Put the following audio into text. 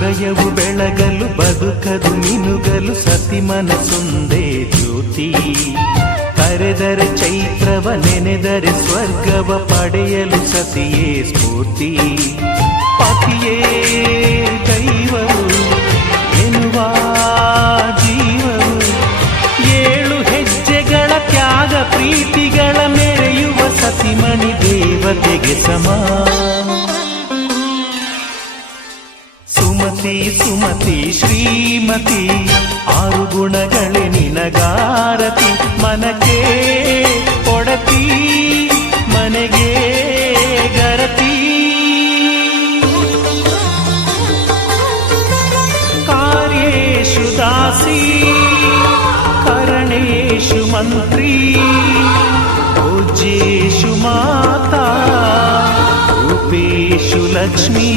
ಹೃದಯವು ಬೆಳಗಲು ಬದುಕದು ಮಿನುಗಲು ಸತಿ ಮನಸೊಂದೇ ಜ್ಯೋತಿ. ಕರೆದರೆ ಚೈತ್ರವ ನೆನೆದರೆ ಸ್ವರ್ಗವ ಪಡೆಯಲು ಸತಿಯೇ ಸ್ಫೂರ್ತಿ. ಪತಿಯೇ ದೈವವು ಎನ್ನುವ ಜೀವವು, 7 ಹೆಜ್ಜೆಗಳ ತ್ಯಾಗ ಪ್ರೀತಿಗಳ ಮೆರೆಯುವ ಸತಿಮಣಿ ದೇವತೆಗೆ ಸಮ. ಸುಮತಿ ಸುಮತಿ ಶ್ರೀಮತಿ 6 ಗುಣಗಳೇ ನಿನಗಾರತಿ. ಮನಕ್ಕೆ ಕೊಡತಿ ಮನೆಗೆ ಗರತಿ. ಕಾರ್ಯೇಷು ದಾಸಿ ಕರಣೇಷು ಮಂತ್ರಿ. ಭೋಜ್ಯೇಷು ಮಾತಾ ರೂಪೇಷು ಲಕ್ಷ್ಮೀ.